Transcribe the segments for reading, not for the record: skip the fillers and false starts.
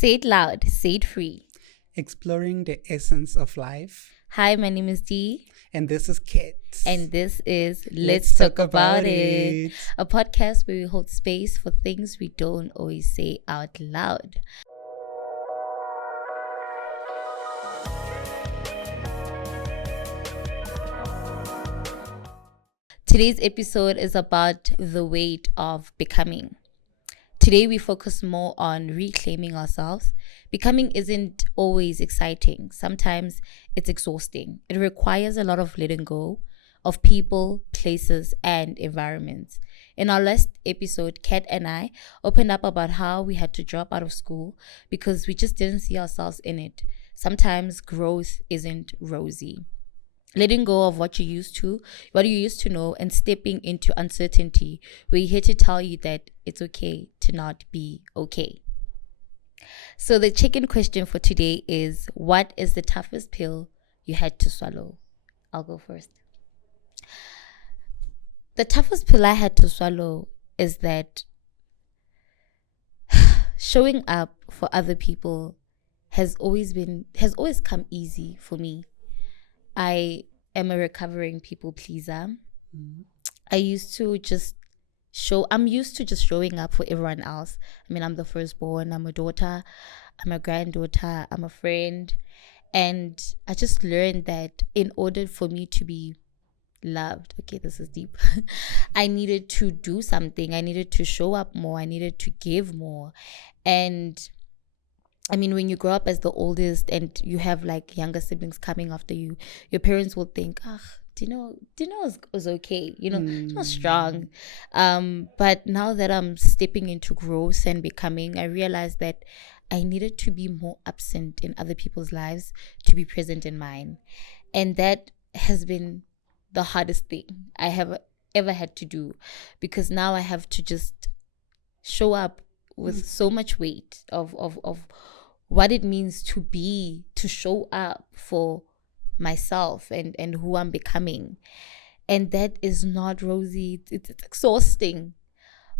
Say it loud, say it free. Exploring the essence of life. Hi, my name is Dee. And this is Kit. And this is Let's Talk About It, a podcast where we hold space for things we don't always say out loud. Today's episode is about the weight of becoming. Today, we focus more on reclaiming ourselves. Becoming isn't always exciting. Sometimes it's exhausting. It requires a lot of letting go of people, places, and environments. In our last episode, Kat and I opened up about how we had to drop out of school because we just didn't see ourselves in it. Sometimes growth isn't rosy. Letting go of what you used to know, and stepping into uncertainty. We're here to tell you that it's okay to not be okay. So the chicken question for today is, what is the toughest pill you had to swallow? I'll go first. The toughest pill I had to swallow is that showing up for other people has always come easy for me. I am a recovering people pleaser. Mm-hmm. I'm used to just showing up for everyone else. I mean, I'm the firstborn, I'm a daughter, I'm a granddaughter, I'm a friend. And I just learned that in order for me to be loved, okay, this is deep, I needed to do something. I needed to show up more. I needed to give more. And I mean, when you grow up as the oldest and you have like younger siblings coming after you, your parents will think, Dino was okay, she's not strong. But now that I'm stepping into growth and becoming, I realized that I needed to be more absent in other people's lives to be present in mine. And that has been the hardest thing I have ever had to do, because now I have to just show up with so much weight of what it means to show up for myself and who I'm becoming. And that is not rosy. It's exhausting.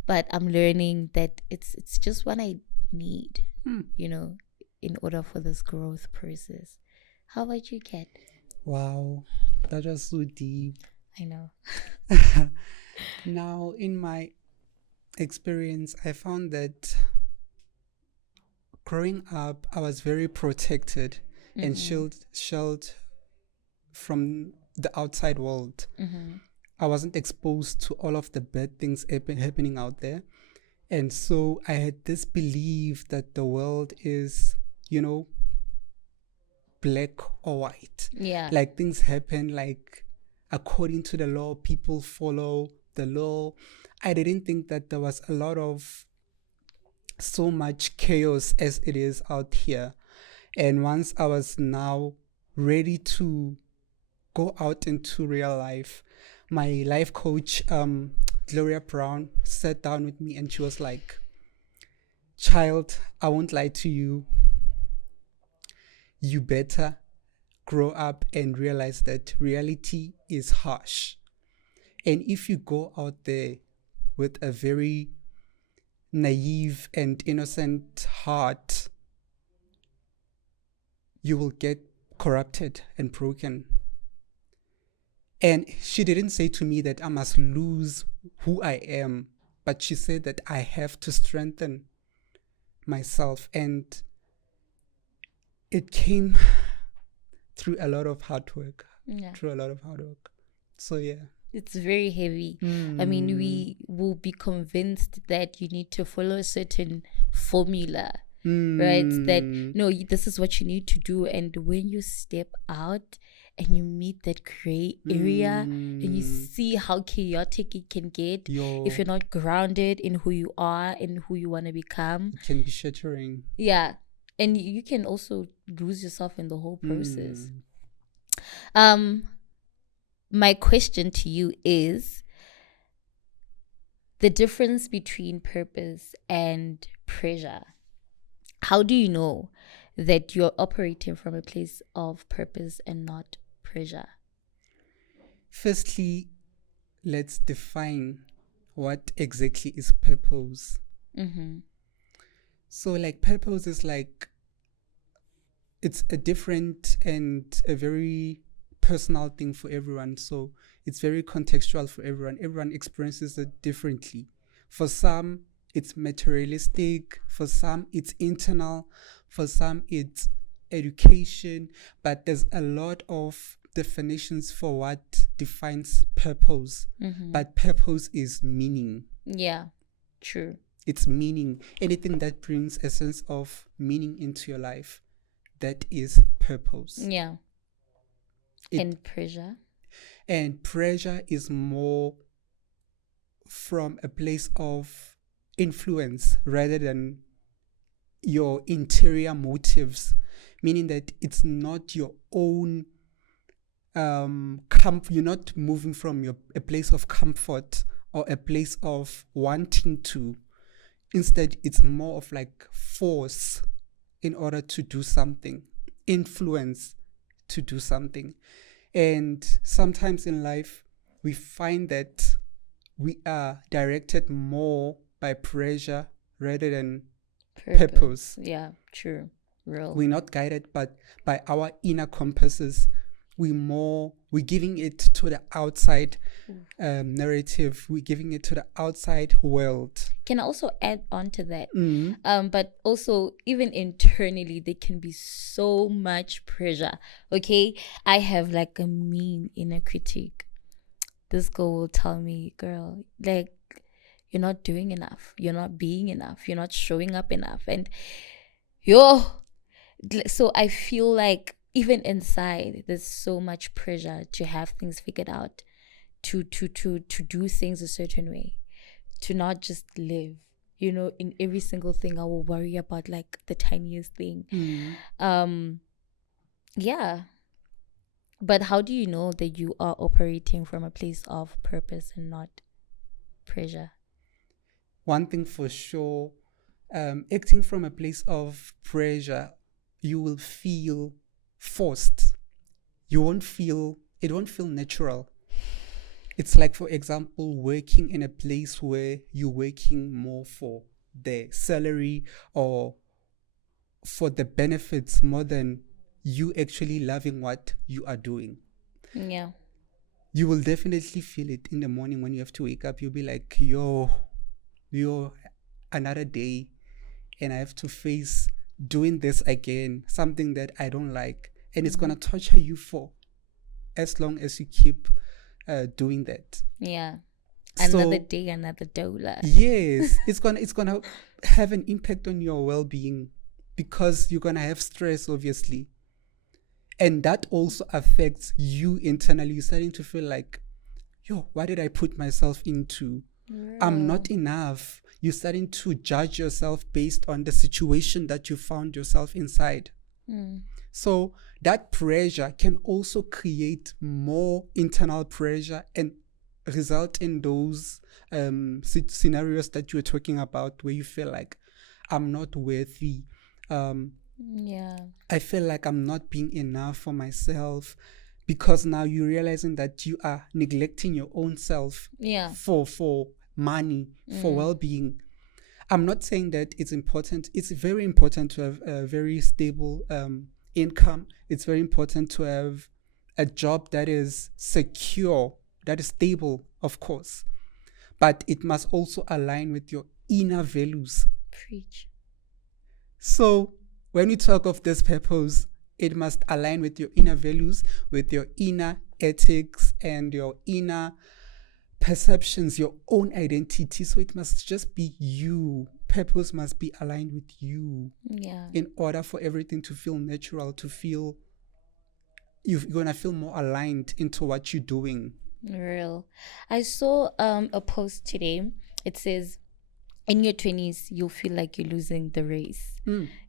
But I'm learning that it's just what I need, in order for this growth process. How about you, Kat? Wow, that was so deep. I know. Now, in my experience, I found that growing up, I was very protected and shielded from the outside world. Mm-hmm. I wasn't exposed to all of the bad things happening out there. And so I had this belief that the world is, black or white. Yeah. Like things happen like according to the law, people follow the law. I didn't think that there was a lot of so much chaos as it is out here. And once I was now ready to go out into real life, my life coach, Gloria Brown, sat down with me and she was like, "Child, I won't lie to you. You better grow up and realize that reality is harsh. And if you go out there with a very naive and innocent heart, you will get corrupted and broken." And she didn't say to me that I must lose who I am, but she said that I have to strengthen myself. And it came through a lot of hard work. So, yeah. It's very heavy. I mean, we will be convinced that you need to follow a certain formula, right? That, no, this is what you need to do. And when you step out and you meet that gray area and you see how chaotic it can get if you're not grounded in who you are and who you want to become. It can be shattering. Yeah. And you can also lose yourself in the whole process. My question to you is the difference between purpose and pressure. How do you know that you're operating from a place of purpose and not pressure? Firstly, let's define what exactly is purpose. So like purpose is like, it's a different and a very personal thing for everyone. So it's very contextual for everyone. Everyone experiences it differently. For some, it's materialistic. For some, it's internal. For some, it's education. But there's a lot of definitions for what defines purpose. But purpose is meaning. Yeah, true. It's meaning. Anything that brings a sense of meaning into your life, that is purpose. Yeah. And pressure. And pressure is more from a place of influence rather than your interior motives, meaning that it's not your own you're not moving from a place of comfort or a place of wanting to. Instead, it's more of like force in order to do something, influence to do something. And sometimes in life, we find that we are directed more by pressure rather than purpose. Yeah, true. Real. We're not guided but by our inner compasses. We're giving it to the outside narrative. We're giving it to the outside world. Can I also add on to that? But also, even internally, there can be so much pressure. Okay, I have like a mean inner critique. This girl will tell me, girl, like, you're not doing enough. You're not being enough. You're not showing up enough. And so I feel like even inside, there's so much pressure to have things figured out, to do things a certain way, to not just live. You know, in every single thing, I will worry about like the tiniest thing. Yeah. But how do you know that you are operating from a place of purpose and not pressure? One thing for sure, acting from a place of pressure, you will feel forced. It won't feel natural. It's like, for example, working in a place where you're working more for the salary or for the benefits more than you actually loving what you are doing. Yeah. You will definitely feel it in the morning when you have to wake up. You'll be like, yo, another day, and I have to face doing this again, something that I don't like. And it's going to torture you for as long as you keep doing that. Yeah. Another day, another dollar. Yes. It's gonna have an impact on your well-being because you're going to have stress, obviously. And that also affects you internally. You're starting to feel like, yo, what did I put myself into? I'm not enough. You're starting to judge yourself based on the situation that you found yourself inside. So that pressure can also create more internal pressure and result in those scenarios that you were talking about, where you feel like, I'm not worthy. I feel like I'm not being enough for myself, because now you're realizing that you are neglecting your own self for money, for well-being. I'm not saying that it's important. It's very important to have a very stable income. It's very important to have a job that is secure, that is stable, of course. But it must also align with your inner values. Preach. So when we talk of this purpose, it must align with your inner values, with your inner ethics and your inner perceptions, your own identity. So it must just be you. Purpose must be aligned with you. In order for everything to feel natural, to feel you're gonna feel more aligned into what you're doing. Real. I saw a post today. It says, in your 20s, you'll feel like you're losing the race.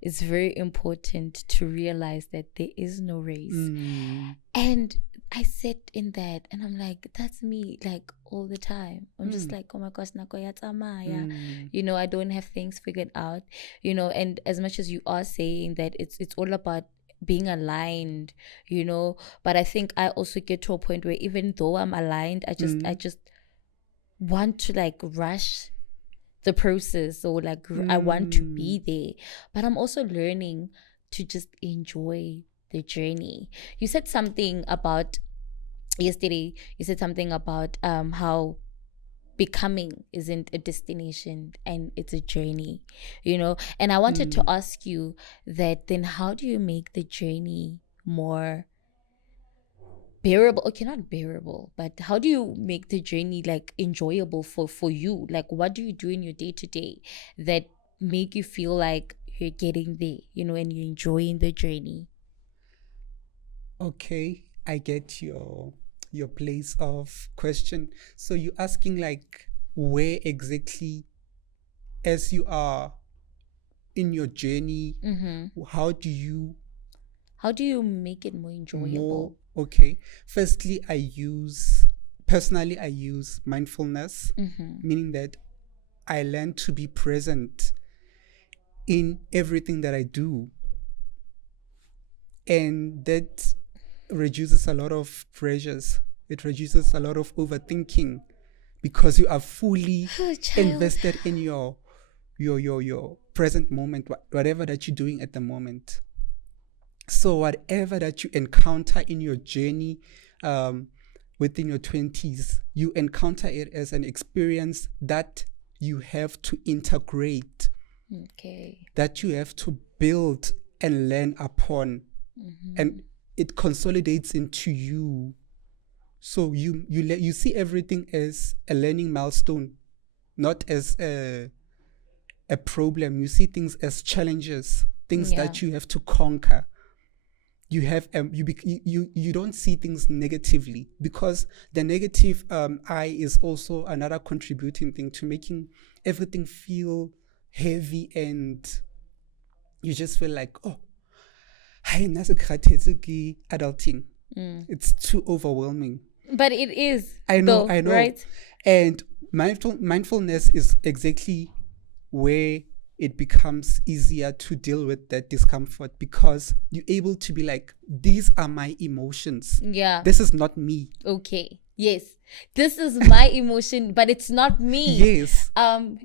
It's very important to realize that there is no race. And I sit in that and I'm like, that's me, like, all the time. I'm just like, oh my gosh, you know, I don't have things figured out, you know. And as much as you are saying that it's all about being aligned, you know, but I think I also get to a point where even though I'm aligned, I just want to like rush the process, or like I want to be there, but I'm also learning to just enjoy the journey. You said something about yesterday, you said something about how becoming isn't a destination and it's a journey, and I wanted to ask you that, then how do you make the journey more bearable? Okay, not bearable, but how do you make the journey like enjoyable for you? Like, what do you do in your day-to-day that make you feel like you're getting there, and you're enjoying the journey? Okay, I get your place of question. So you're asking like where exactly, as you are in your journey, how do you make it more enjoyable? Okay, firstly, personally I use mindfulness, meaning that I learn to be present in everything that I do, and that reduces a lot of pressures. It reduces a lot of overthinking, because you are fully invested in your present moment, whatever that you're doing at the moment. So whatever that you encounter in your journey within your 20s, you encounter it as an experience that you have to integrate, that you have to build and learn upon, and it consolidates into you. So you see everything as a learning milestone, not as a problem. You see things as challenges, things that you have to conquer. You have you don't see things negatively, because the negative eye is also another contributing thing to making everything feel heavy, and you just feel like, oh, adulting. It's too overwhelming. But it is. I know, right? And mindfulness is exactly where it becomes easier to deal with that discomfort, because you're able to be like, these are my emotions. Yeah. This is not me. Okay. Yes. This is my emotion, but it's not me. Yes. Okay.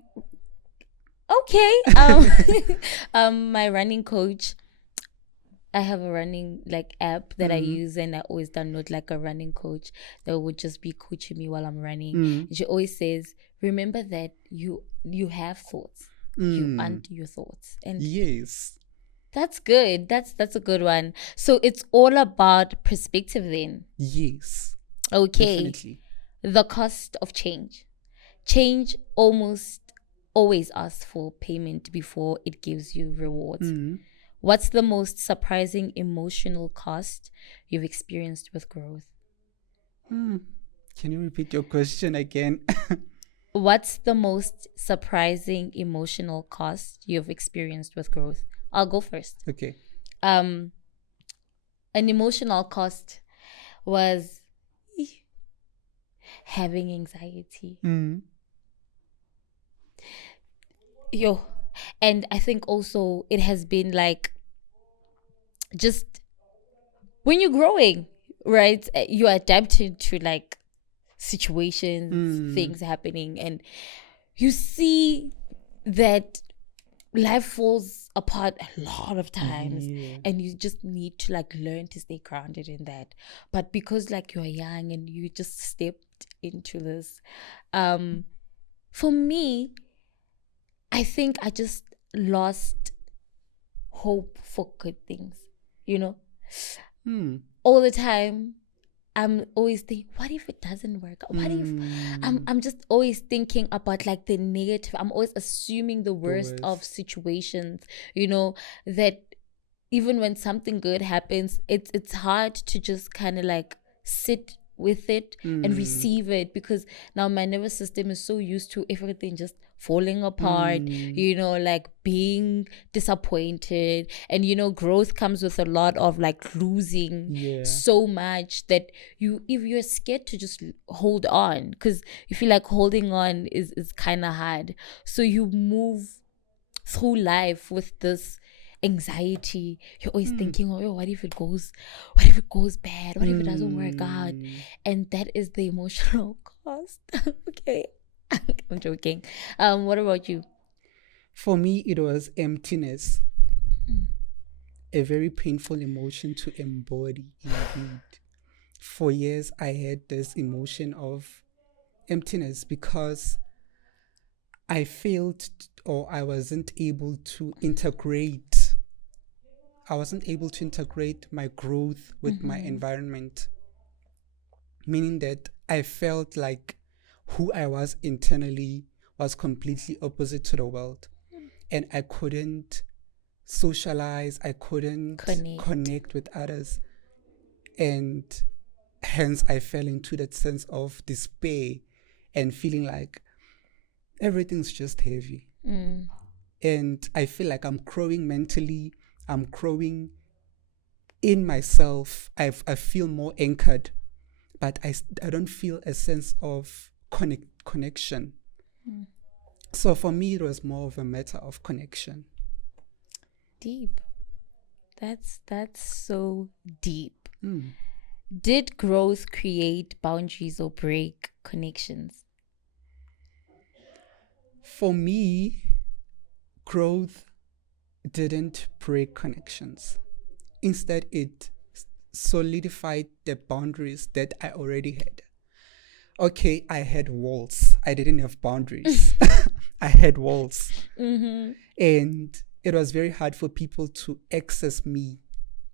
My running coach, I have a running like app that I use, and I always download like a running coach that would just be coaching me while I'm running. And she always says, remember that you have thoughts. You aren't your thoughts. And yes, that's good. That's a good one. So it's all about perspective then. Yes. Okay. Definitely. The cost of change. Change almost always asks for payment before it gives you rewards. What's the most surprising emotional cost you've experienced with growth? Can you repeat your question again? What's the most surprising emotional cost you've experienced with growth? I'll go first. Okay. An emotional cost was having anxiety. And I think also it has been like, just when you're growing, right? You're adapting to like situations, things happening, and you see that life falls apart a lot of times, and you just need to like learn to stay grounded in that. But because like you're young and you just stepped into this, for me, I think I just lost hope for good things, all the time. I'm always thinking, what if it doesn't work out? What if I'm just always thinking about like the negative. I'm always assuming the worst of situations, that even when something good happens, it's hard to just kind of like sit with it and receive it, because now my nervous system is so used to everything just falling apart, like being disappointed. And growth comes with a lot of like losing so much that if you're scared to just hold on, because you feel like holding on is kind of hard, so you move through life with this anxiety. You're always thinking, oh, what if it goes bad? What if it doesn't work out? And that is the emotional cost. Okay. I'm joking. What about you? For me, it was emptiness. A very painful emotion to embody, indeed. For years, I had this emotion of emptiness because I failed or I wasn't able to integrate. I wasn't able to integrate my growth with my environment, meaning that I felt like who I was internally was completely opposite to the world. And I couldn't socialize, I couldn't connect with others. And hence I fell into that sense of despair and feeling like everything's just heavy. And I feel like I'm growing mentally, I'm growing in myself. I feel more anchored, but I don't feel a sense of connection. So for me, it was more of a matter of connection. Deep. That's so deep. Did growth create boundaries or break connections? For me, growth didn't break connections. Instead, it solidified the boundaries that I already had. Okay, I had walls. I didn't have boundaries. I had walls. And it was very hard for people to access me.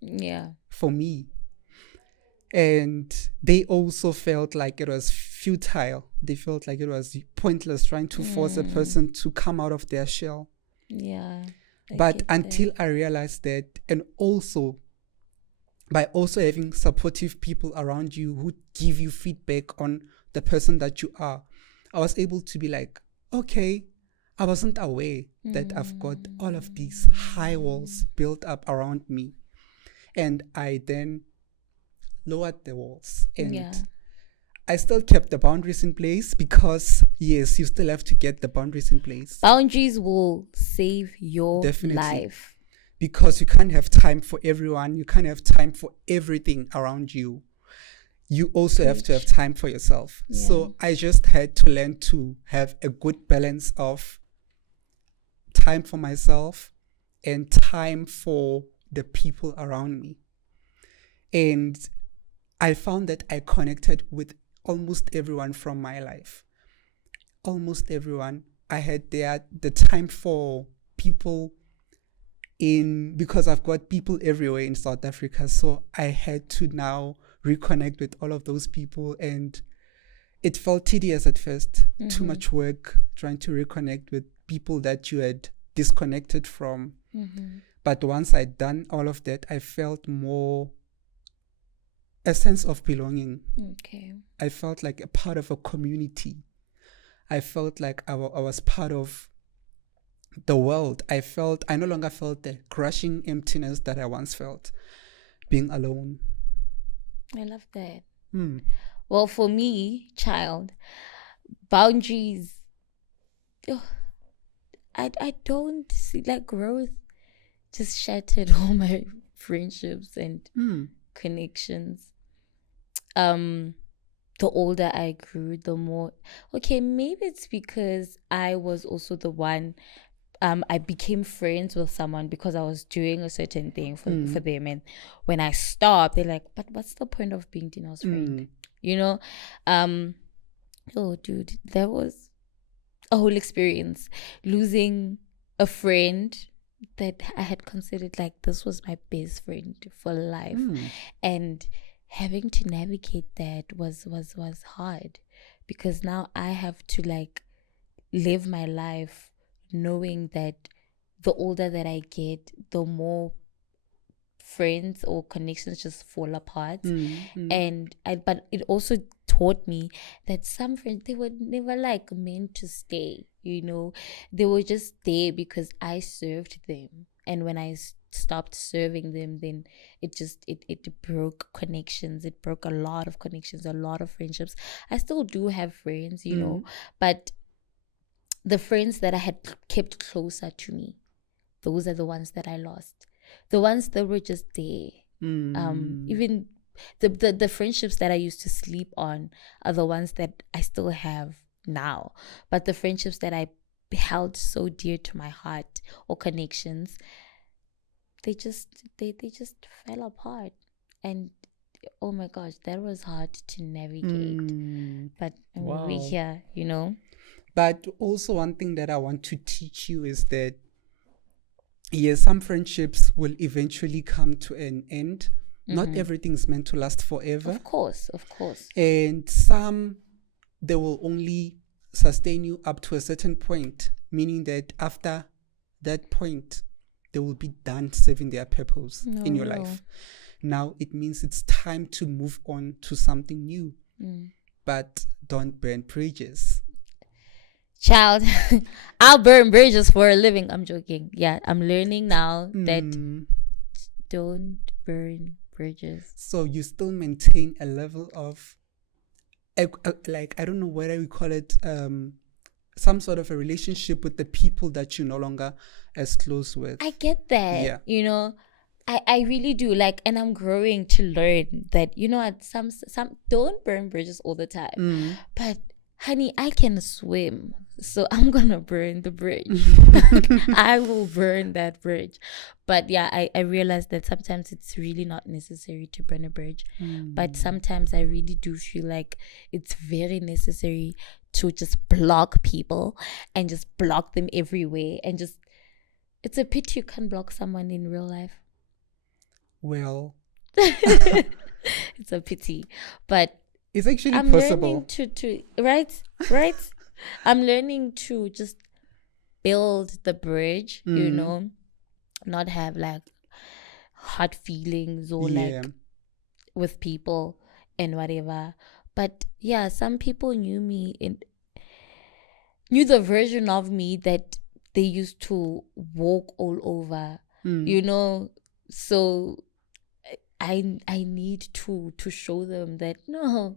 Yeah. For me. And they also felt like it was futile. They felt like it was pointless trying to force a person to come out of their shell. Yeah. But until I realized that, and also by also having supportive people around you who give you feedback on the person that you are, I was able to be like, okay, I wasn't aware that I've got all of these high walls built up around me. And I then lowered the walls. And I still kept the boundaries in place because, yes, you still have to get the boundaries in place. Boundaries will save your life. Because you can't have time for everyone. You can't have time for everything around you. You also have to have time for yourself. Yeah. So I just had to learn to have a good balance of time for myself and time for the people around me. And I found that I connected with almost everyone from my life. Almost everyone. I had the time for people because I've got people everywhere in South Africa. So I had to now reconnect with all of those people. And it felt tedious at first. Too much work trying to reconnect with people that you had disconnected from. But once I'd done all of that, I felt more a sense of belonging. Okay. I felt like a part of a community. I felt like I was part of the world. I no longer felt the crushing emptiness that I once felt, being alone. I love that. Well, for me, child, boundaries, I don't see like growth just shattered all my friendships and connections. The older I grew, the more, okay, maybe it's because I was also the one, I became friends with someone because I was doing a certain thing for them. And when I stopped, they're like, but what's the point of being Dino's friend? You know? Oh, dude, that was a whole experience. Losing a friend that I had considered like this was my best friend for life. And having to navigate that was hard, because now I have to like live my life knowing that the older that I get, the more friends or connections just fall apart. And but it also taught me that some friends, they were never like meant to stay, you know. They were just there because I served them, and when I stopped serving them, then it broke connections. It broke a lot of connections, a lot of friendships. I still do have friends, you know, but the friends that I had kept closer to me, those are the ones that I lost. The ones that were just there. Even the friendships that I used to sleep on are the ones that I still have now. But the friendships that I held so dear to my heart, or connections, they just fell apart. And oh my gosh, that was hard to navigate. But I mean, Wow. we're here, you know. But also one thing that I want to teach you is that, yes, some friendships will eventually come to an end. Not everything's meant to last forever. Of course. And some, they will only sustain you up to a certain point, meaning that after that point, they will be done serving their purpose in your life. Now it means it's time to move on to something new. But don't burn bridges. Child, I'll burn bridges for a living. I'm joking. Yeah, I'm learning now that don't burn bridges. So you still maintain a level of, like, I don't know whether we call it some sort of a relationship with the people that you're no longer as close with. I get that. Yeah. You know, I really do. Like, and I'm growing to learn that, you know, some don't burn bridges all the time. But honey, I can swim, so I'm gonna burn the bridge. I will burn that bridge. But yeah, I realize that sometimes it's really not necessary to burn a bridge. But sometimes I really do feel like it's very necessary to just block people and just block them everywhere. And just, it's a pity you can't block someone in real life. Well, it's a pity. But it's actually I'm possible. learning to right. I'm learning to just build the bridge, you know, not have like hard feelings or like with people and whatever. But yeah, some people knew the version of me that they used to walk all over, you know. So I need to show them that no,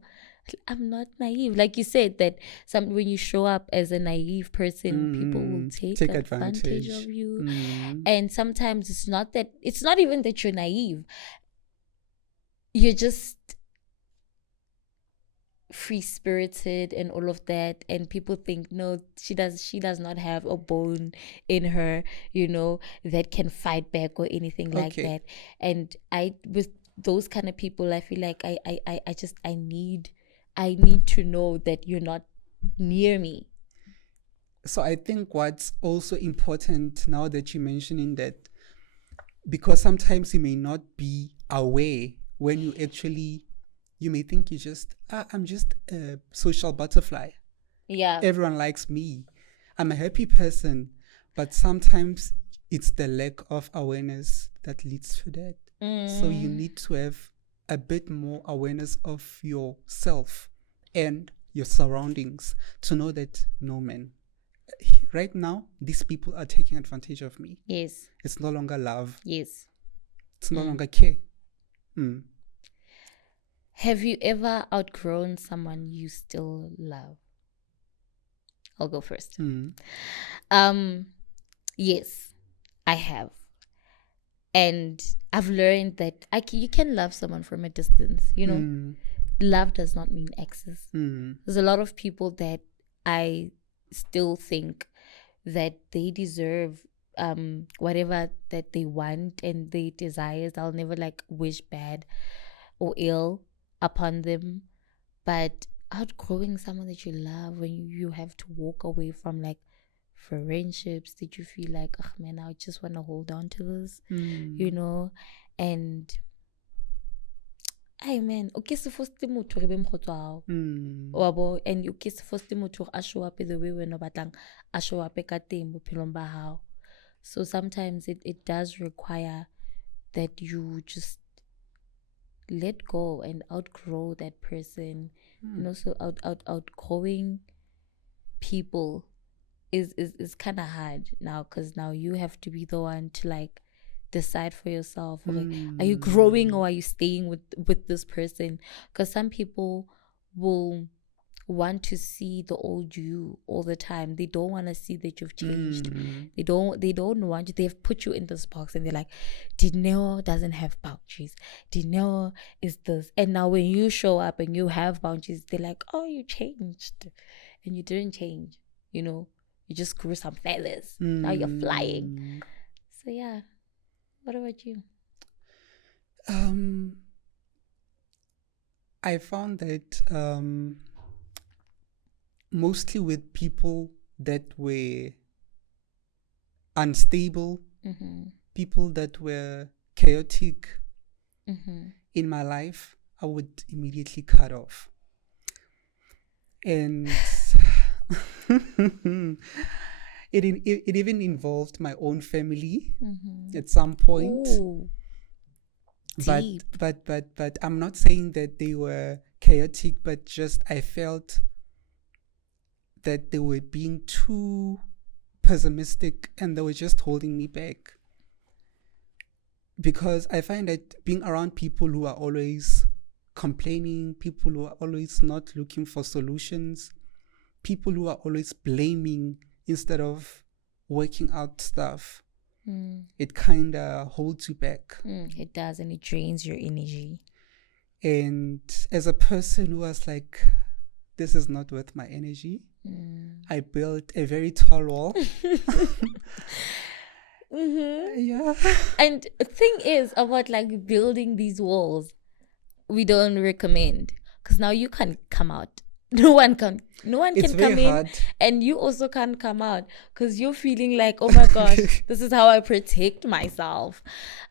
I'm not naive. Like you said, that when you show up as a naive person, people will take advantage of you. And sometimes it's not even that you're naive. You're just free-spirited and all of that, and people think, no, she does not have a bone in her, you know, that can fight back or anything like that. And with those kind of people, I feel like I need to know that you're not near me. So I think what's also important now that you're mentioning that, because sometimes you may not be aware when you may think I'm just a social butterfly. Yeah. Everyone likes me. I'm a happy person. But sometimes it's the lack of awareness that leads to that. So you need to have a bit more awareness of yourself and your surroundings to know that, no, man, right now, these people are taking advantage of me. Yes. It's no longer love. Yes. It's no longer care. Have you ever outgrown someone you still love? I'll go first. Yes, I have. And I've learned that you can love someone from a distance, you know. Love does not mean access. There's a lot of people that I still think that they deserve whatever that they want and their desires. I'll never like wish bad or ill upon them. But outgrowing someone that you love, when you have to walk away from like friendships that you feel like, oh man, I just want to hold on to this, you know. And ay man, okay, se foste motho re be mokgotso wa bo, and okay, se foste motho a show up the way wena batlang a show up ka teng bophelong ba hao. So sometimes it does require that you just let go and outgrow that person. You know, so outgrowing people is kind of hard now, because now you have to be the one to like decide for yourself, like, are you growing or are you staying with this person? Because some people will want to see the old you all the time. They don't want to see that you've changed. They don't want you. They've put you in this box and they're like, Dineo doesn't have boundaries. Dineo is this. And now when you show up and you have boundaries, they're like, oh, you changed. and you didn't change, you know. You just grew some feathers. Now you're flying. So yeah. What about you? I found that mostly with people that were unstable, people that were chaotic in my life, I would immediately cut off. And it even involved my own family at some point. Ooh, deep. But I'm not saying that they were chaotic, but just I felt that they were being too pessimistic and they were just holding me back. Because I find that being around people who are always complaining, people who are always not looking for solutions, people who are always blaming instead of working out stuff, it kind of holds you back. It does, and it drains your energy. And as a person who was like, this is not worth my energy, I built a very tall wall. Yeah. And the thing is about like building these walls, we don't recommend, because now you can't come out. No one can come in hard. And you also can't come out because you're feeling like, oh my gosh, this is how I protect myself.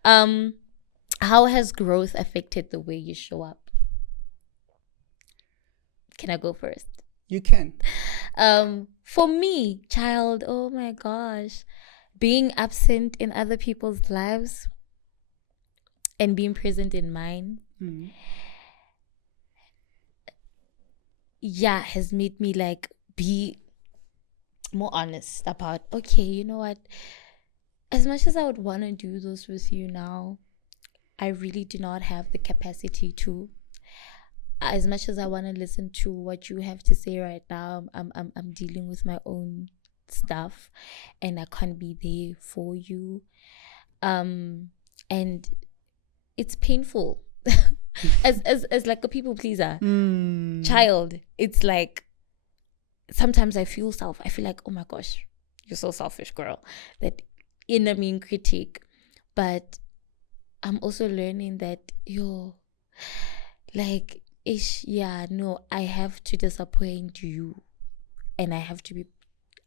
How has growth affected the way you show up? Can I go first? You can. For me, child, oh my gosh, being absent in other people's lives and being present in mine, has made me like be more honest about, okay, you know what, as much as I would want to do this with you now, I really do not have the capacity to. As much as I want to listen to what you have to say right now, I'm dealing with my own stuff and I can't be there for you. And it's painful. as like a people pleaser, child, it's like sometimes I feel like, oh my gosh, you're so selfish, girl. That inner mean critique. But I'm also learning that I have to disappoint you and I have to be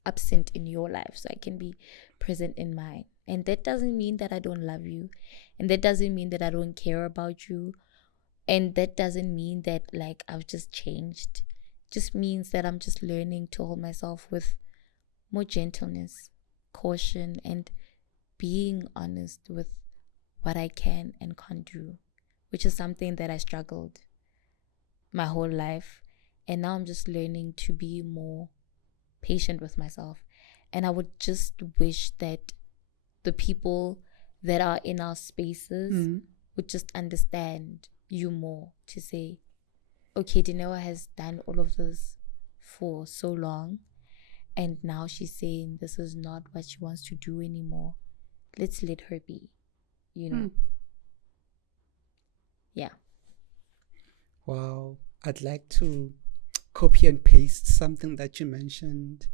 absent in your life so I can be present in mine. And that doesn't mean that I don't love you, and that doesn't mean that I don't care about you, and that doesn't mean that like I've just changed. It just means that I'm just learning to hold myself with more gentleness, caution, and being honest with what I can and can't do, which is something that I struggled my whole life. And now I'm just learning to be more patient with myself. And I would just wish that the people that are in our spaces would just understand you more, to say, okay, Dinewa has done all of this for so long, and now she's saying this is not what she wants to do anymore. Let's let her be, you know. Yeah. Wow. I'd like to copy and paste something that you mentioned.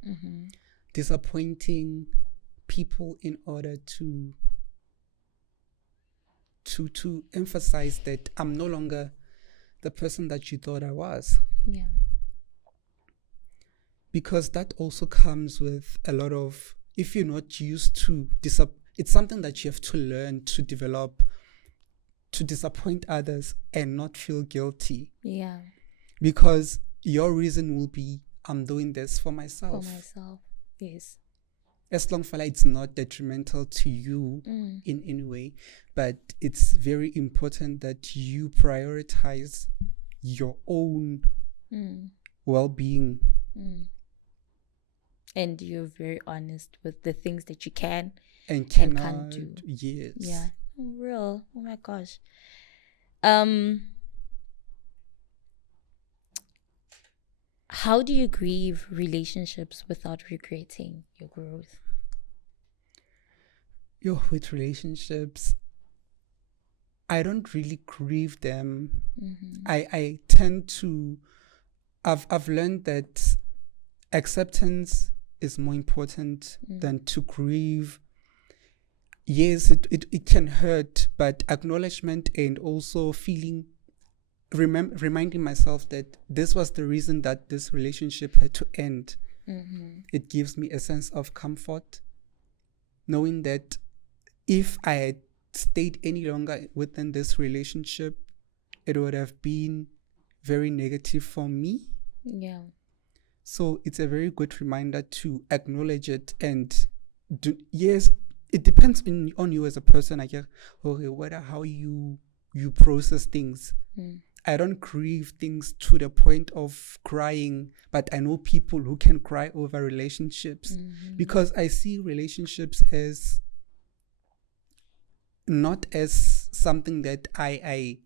Disappointing people in order to emphasize that I'm no longer the person that you thought I was. Yeah. Because that also comes with a lot of, if you're not used to it's something that you have to learn to develop, to disappoint others and not feel guilty. Yeah. Because your reason will be, I'm doing this for myself. Yes. As long as it's not detrimental to you in any way, but it's very important that you prioritize your own well-being. And you're very honest with the things that you can and can't do. Yes. Yeah. Oh, real. Oh my gosh. How do you grieve relationships without regretting your growth? With relationships, I don't really grieve them. I tend to, I've learned that acceptance is more important than to grieve. Yes, it can hurt, but acknowledgement and also feeling, reminding myself that this was the reason that this relationship had to end. It gives me a sense of comfort, knowing that if I had stayed any longer within this relationship, it would have been very negative for me. Yeah. So it's a very good reminder to acknowledge it and yes, it depends on you as a person. I guess, okay, whether how you process things. I don't grieve things to the point of crying, but I know people who can cry over relationships because I see relationships as not as something that I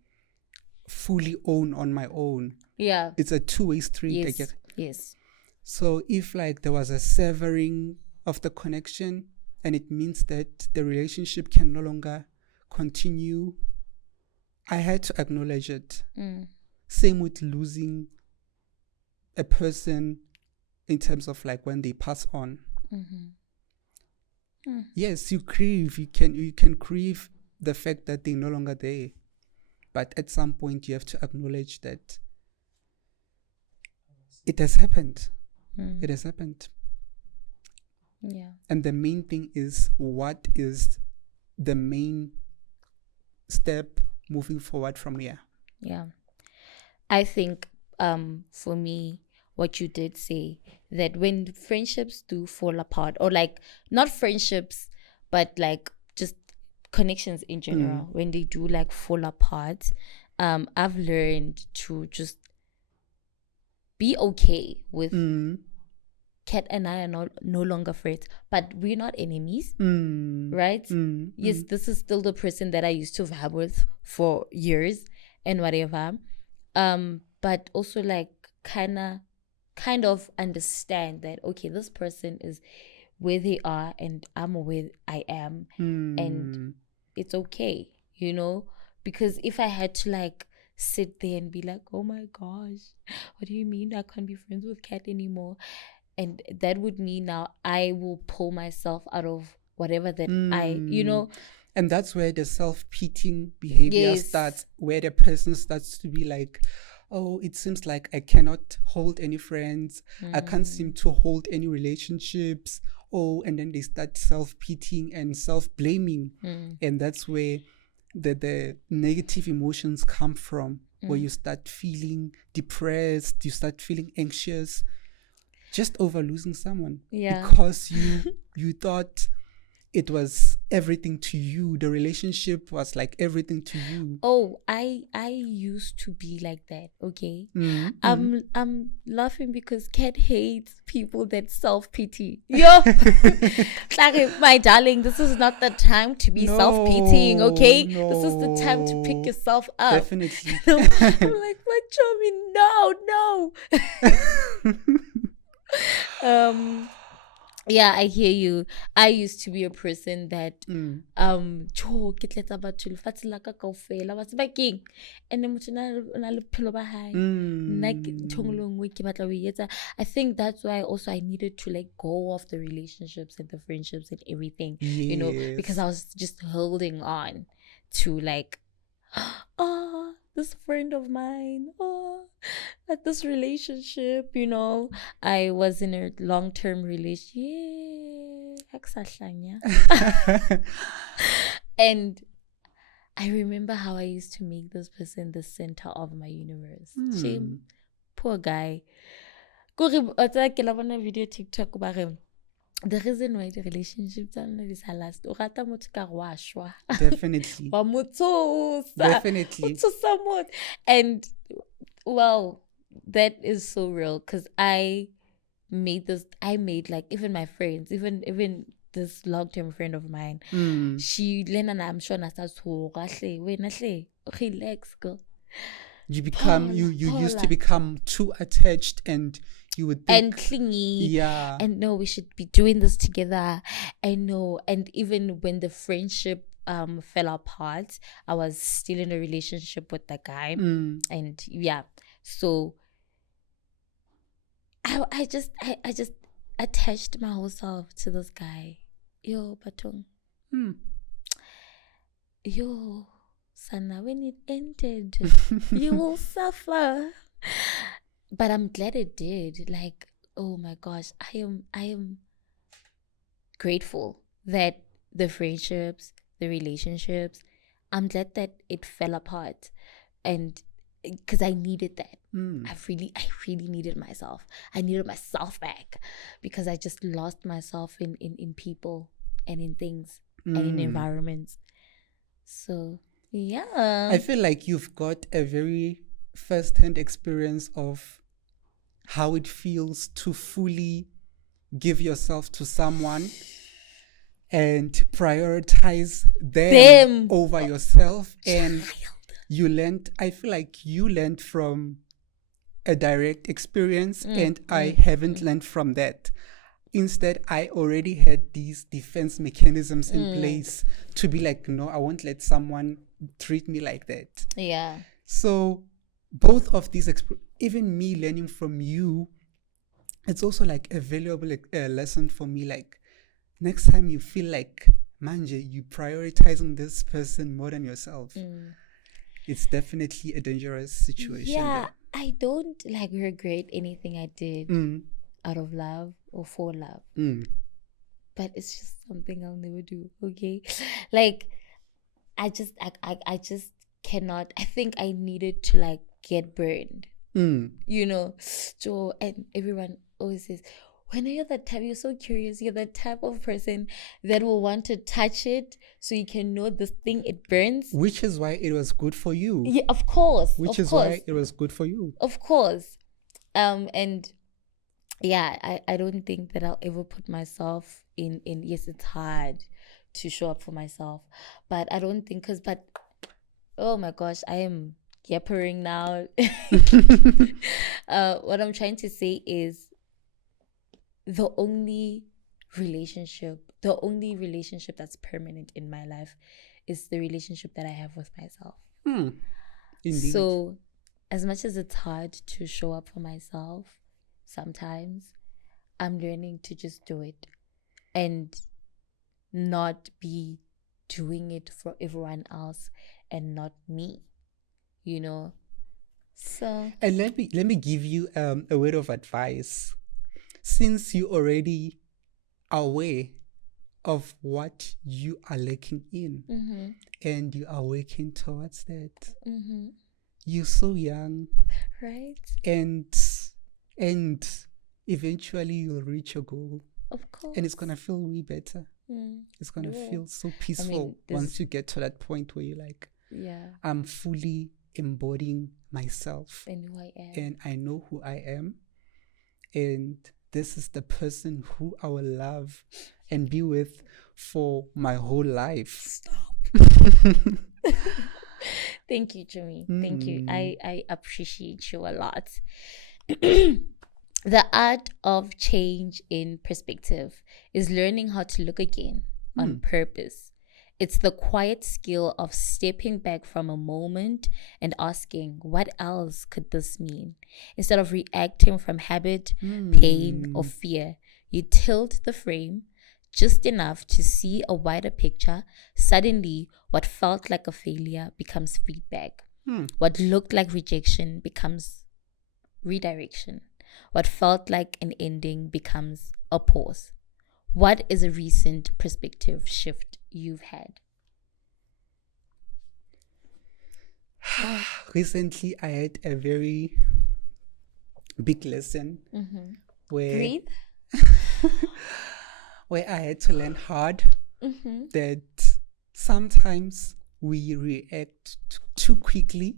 fully own on my own. Yeah. It's a two-way street. Yes. I guess. Yes. So if like there was a severing of the connection and it means that the relationship can no longer continue, I had to acknowledge it. Same with losing a person in terms of like when they pass on. Yes, you grieve. You can grieve the fact that they're no longer there. But at some point you have to acknowledge that it has happened. It has happened. Yeah. And the main thing is, what is the main step moving forward from here? Yeah. I think for me, what you did say, that when friendships do fall apart, or like not friendships, but like just connections in general, when they do like fall apart, I've learned to just be okay with Kat and I are no longer friends, but we're not enemies, right? Yes, this is still the person that I used to vibe with for years and whatever. But also like kind of understand that, okay, this person is where they are and I'm where I am, and it's okay, you know? Because if I had to like sit there and be like, oh my gosh, what do you mean I can't be friends with Kat anymore? And that would mean now I will pull myself out of whatever that I, you know. And that's where the self-pitying behavior Yes. starts, where the person starts to be like, oh, it seems like I cannot hold any friends. I can't seem to hold any relationships. Oh, and then they start self-pitying and self-blaming. And that's where the negative emotions come from, where you start feeling depressed, you start feeling anxious, just over losing someone. Yeah. Because you thought it was everything to you. The relationship was like everything to you. Oh, I used to be like that, okay? I'm laughing because Kat hates people that self-pity. Yo! Like, my darling, this is not the time to be self-pitying, okay? No. This is the time to pick yourself up. Definitely. I'm like, what, Chomi? No. Yeah, I hear you. I used to be a person that cho ke tletsa batho lefatshe la ka kaofela ba tseba keng, and then motho na le bophelo ba hae, nna ke ntho e nngwe le nngwe ke batla ho e etsa. I think that's why also I needed to let go of the relationships and the friendships and everything, you know, because I was just holding on to like, oh, this friend of mine, at this relationship, you know. I was in a long-term relationship. And I remember how I used to make this person the center of my universe. Shame. Poor guy. Video TikTok about the reason why the relationships are not this last. Definitely. Definitely. And well, that is so real, because I made like even my friends, even this long-term friend of mine, she Lena, I'm sure relax, girl. You become you used to become too attached, and you would think, and clingy, yeah, and no, we should be doing this together. I know. And even when the friendship fell apart, I was still in a relationship with the guy, and yeah, so I just attached my whole self to this guy. Yo, Batong. Yo, Sana, when it ended, you will suffer. But I'm glad it did. Like, oh my gosh, I am grateful that the friendships, the relationships, I'm glad that it fell apart. And because I needed that. I really needed myself. I needed myself back because I just lost myself in people and in things and in environments. So, yeah. I feel like you've got a very first-hand experience of how it feels to fully give yourself to someone and prioritize them over yourself. And I feel like you learned from a direct experience, and I haven't learned from that. Instead, I already had these defense mechanisms in place to be like, no, I won't let someone treat me like that. Yeah. So both of these, even me learning from you, it's also like a valuable lesson for me. Like, next time you feel like, manje, you prioritizing this person more than yourself, it's definitely a dangerous situation. Yeah, there. I don't like regret anything I did out of love or for love. But it's just something I'll never do. Okay, like I just cannot. I think I needed to like get burned. You know, so and everyone always says, when you're the type, you're so curious, you're the type of person that will want to touch it so you can know this thing, it burns. Which is why it was good for you. Yeah, of course. Why it was good for you. Of course. And yeah, I don't think that I'll ever put myself in yes, it's hard to show up for myself. But I don't think, but oh my gosh, I am yappering now. What I'm trying to say is, the only relationship that's permanent in my life is the relationship that I have with myself. Indeed. So as much as it's hard to show up for myself, sometimes I'm learning to just do it and not be doing it for everyone else and not me, you know. So, and let me give you a word of advice. Since you already are aware of what you are lacking in, and you are working towards that, you're so young, right? And eventually you'll reach your goal. Of course. And it's gonna feel way better. It's gonna feel so peaceful once you get to that point where you're like, I'm fully embodying myself and who I am, and I know who I am, and this is the person who I will love and be with for my whole life. Stop. Thank you, Jimmy. Thank you. I appreciate you a lot. The art of change in perspective is learning how to look again on purpose. It's the quiet skill of stepping back from a moment and asking, what else could this mean? Instead of reacting from habit, pain, or fear, you tilt the frame just enough to see a wider picture. Suddenly, what felt like a failure becomes feedback. What looked like rejection becomes redirection. What felt like an ending becomes a pause. What is a recent perspective shift you've had? Recently, I had a very big lesson where where I had to learn hard that sometimes we react too quickly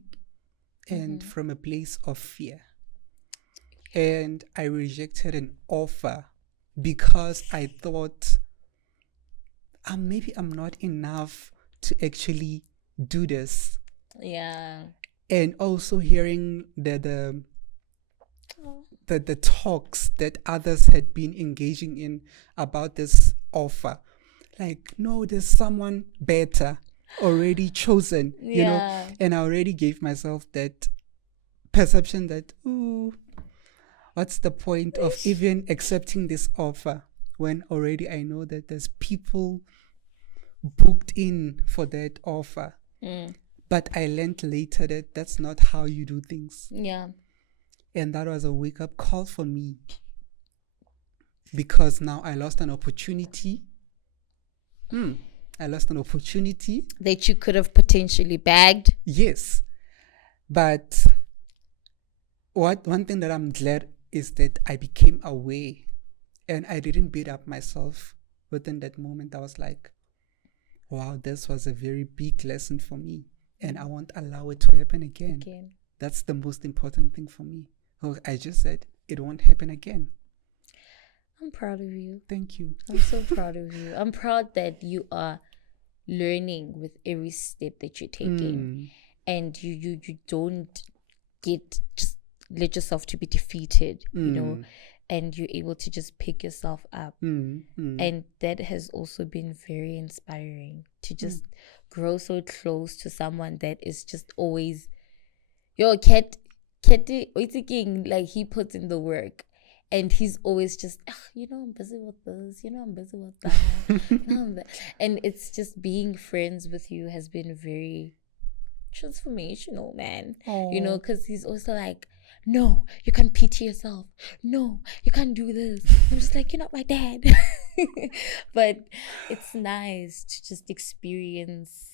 and from a place of fear. And I rejected an offer because I thought maybe I'm not enough to actually do this. Yeah. And also hearing the talks that others had been engaging in about this offer. Like, no, there's someone better already chosen, you know, and I already gave myself that perception that, what's the point of even accepting this offer when already I know that there's people booked in for that offer? But I learned later that that's not how you do things. Yeah. And that was a wake-up call for me, because now I lost an opportunity. I lost an opportunity that you could have potentially bagged. Yes. But one thing that I'm glad is that I became aware and I didn't beat up myself within that moment. I was like, wow, this was a very big lesson for me, and I won't allow it to happen again. That's the most important thing for me. I just said it won't happen again. I'm proud of you. Thank you. I'm so proud of you. I'm proud that you are learning with every step that you're taking, and you don't just let yourself to be defeated, you know, and you're able to just pick yourself up. And that has also been very inspiring, to just grow so close to someone that is just always, Ket, like, he puts in the work, and he's always just, I'm busy with this, I'm busy with that. And it's just, being friends with you has been very transformational, man. Aww. Because he's also like, no, you can't pity yourself. No, you can't do this. I'm just like, you're not my dad. But it's nice to just experience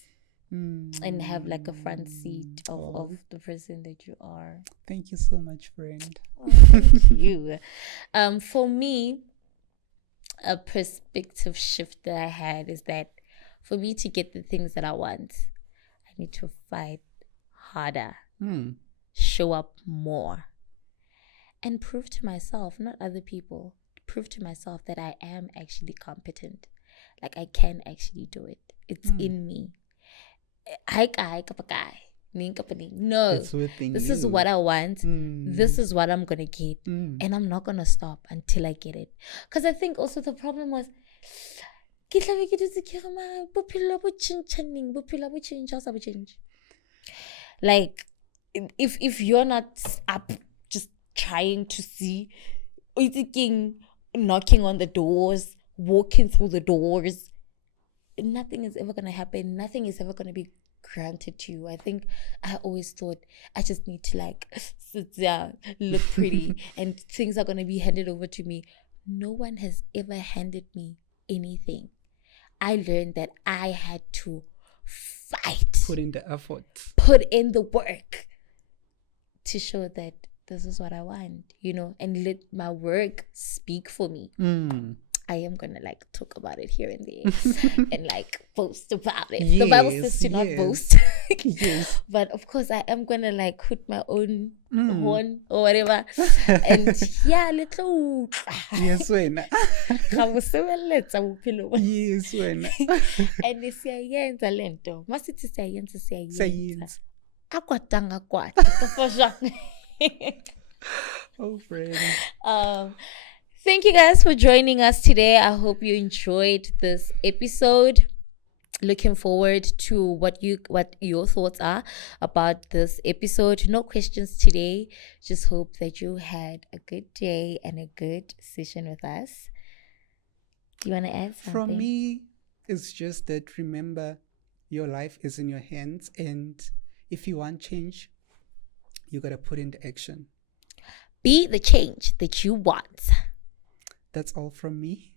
and have like a front seat of the person that you are. Thank you so much, friend. Thank you. For me, a perspective shift that I had is that for me to get the things that I want, I need to fight harder, show up more, and prove to myself, not other people, prove to myself that I am actually competent. Like, I can actually do it. It's in me. No, this is what I want. This is what I'm gonna get, and I'm not gonna stop until I get it. Because I think also the problem was, like, if you're not up just trying to see, knocking on the doors, walking through the doors, nothing is ever gonna happen. Nothing is ever gonna be granted to you. I think I always thought I just need to like sit down, look pretty, and things are gonna be handed over to me. No one has ever handed me anything. I learned that I had to fight, put in the effort, put in the work to show that this is what I want, and let my work speak for me. I am gonna like talk about it here and there and like boast about it. Yes, the Bible says to not boast. Yes. But of course I am gonna like hoot my own horn or whatever. And yeah, little yes, when yes, when and siyayenza lento. Masithi siyayenza. Akwatanga oh, friend. Thank you guys for joining us today. I hope you enjoyed this episode. Looking forward to what your thoughts are about this episode. No questions today. Just hope that you had a good day and a good session with us. Do you want to add something? From me, it's just that, remember, your life is in your hands, and if you want change, you gotta put into action. Be the change that you want. That's all from me.